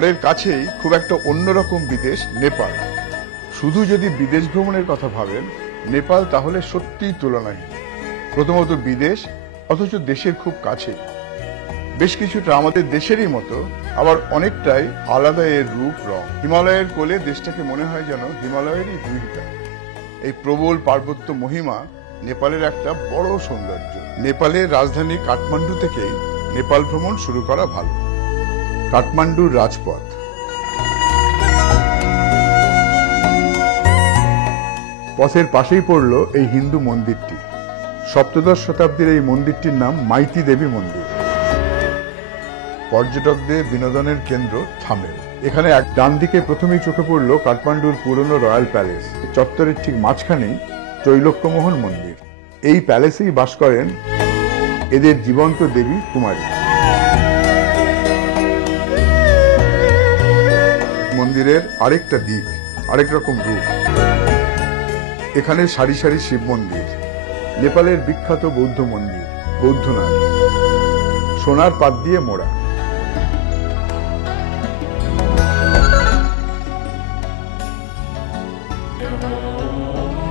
ঘরের কাছেই খুব একটা অন্যরকম বিদেশ নেপাল। শুধু যদি বিদেশ ভ্রমণের কথা ভাবেন, নেপাল তাহলে সত্যিই তুলনাহীন। প্রথমত বিদেশ, অথচ দেশের খুব কাছে। বেশ কিছুটা আমাদের দেশেরই মতো, আবার অনেকটাই আলাদা এর রূপ রং। হিমালয়ের কোলে দেশটাকে মনে হয় যেন হিমালয়েরই দুইটা। এই প্রবল পার্বত্য মহিমা নেপালের একটা বড় সৌন্দর্য। নেপালের রাজধানী কাঠমান্ডু থেকেই নেপাল ভ্রমণ শুরু করা ভালো। কাঠমান্ডুর রাজপথ, পথের পাশেই পড়ল এই হিন্দু মন্দিরটি। সপ্তদশ শতাব্দীর এই মন্দিরটির নাম মাইতি দেবী মন্দির। পর্যটকদের বিনোদনের কেন্দ্র থামেল। এখানে এক ডান দিকে প্রথমেই চোখে পড়ল কাঠমান্ডুর পুরনো রয়্যাল প্যালেস। চত্বরের ঠিক মাঝখানেই ত্রৈলোক্যমোহন মন্দির। এই প্যালেসেই বাস করেন এদের জীবন্ত দেবী কুমারী। মন্দিরের আরেকটা দিক, আরেক রকম রূপ। এখানে সারি সারি শিব মন্দির, নেপালের বিখ্যাত বৌদ্ধ মন্দির বৌদ্ধনাথ, সোনার পাত দিয়ে মোড়া।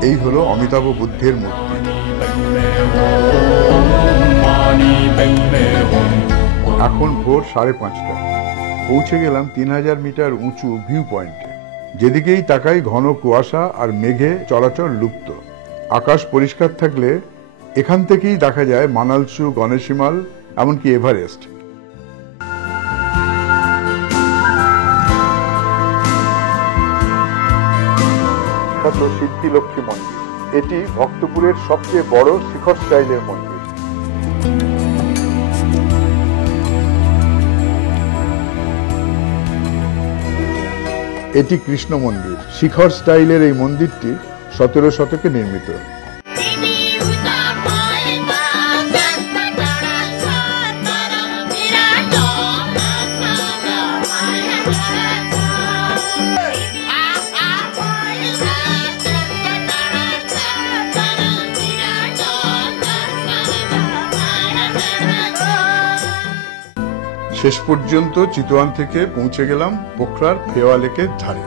এই হলো অমিতাভ বুদ্ধের মূর্তি। এখন ভোর 5:30। পৌঁছে গেলাম 3000 মিটার উঁচু ভিউ পয়েন্টে। যেদিকেই তাকাই ঘন কুয়াশা আর মেঘে চলাচল লুপ্ত। আকাশ পরিষ্কার থাকলে এখান থেকেই দেখা যায় মানালসু, গণেশিমাল, এমনকি এভারেস্ট। সিদ্ধি লক্ষ্মী মন্দির, এটি ভক্তপুরের সবচেয়ে বড় শিখর স্টাইলের মন্দির। এটি কৃষ্ণ মন্দির। শিখর স্টাইলের এই মন্দিরটি 17 শতকে নির্মিত। শেষ পর্যন্ত চিতোয়ান থেকে পৌঁছে গেলাম পোখরার ফেওয়া লেকের ধারে।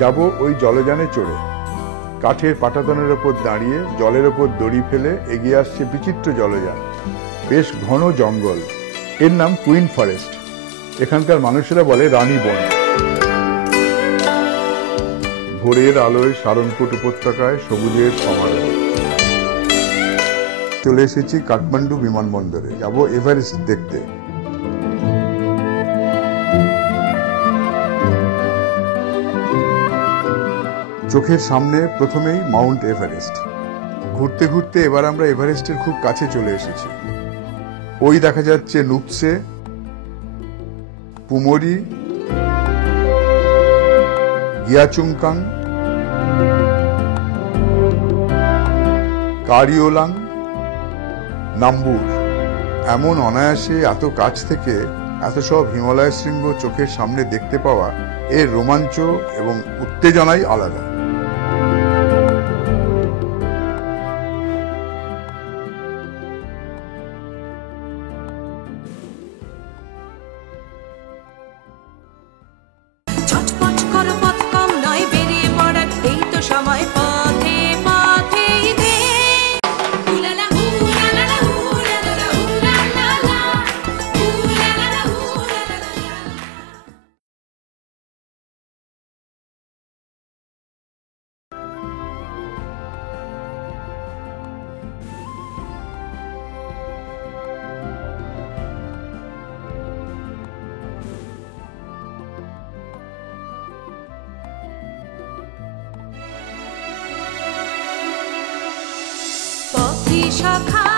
যাব ওই জলযানে চড়ে। কাঠের পাটাতনের ওপর দাঁড়িয়ে জলের ওপর দড়ি ফেলে এগিয়ে আসছে বিচিত্র জলযান। বেশ ঘন জঙ্গল, এর নাম কুইন ফরেস্ট। এখানকার মানুষেরা বলে রানী বন। ভোরের আলোয় সারনকোট উপত্যকায় সবুজের সমারোহ। চলে এসেছি কাঠমান্ডু বিমানবন্দরে, যাব এভারেস্ট দেখতে। চোখের সামনে প্রথমেই মাউন্ট এভারেস্ট। ঘুরতে ঘুরতে এবার আমরা এভারেস্টের খুব কাছে চলে এসেছি। ওই দেখা যাচ্ছে নুপসে, পুমরি, গিয়াচুংকাং, কারিওলাং, নাম্বুর। এমন অনায়াসে এত কাছ থেকে এত সব হিমালয় শৃঙ্গ চোখের সামনে দেখতে পাওয়া, এর রোমাঞ্চ এবং উত্তেজনাই আলাদা। শাখা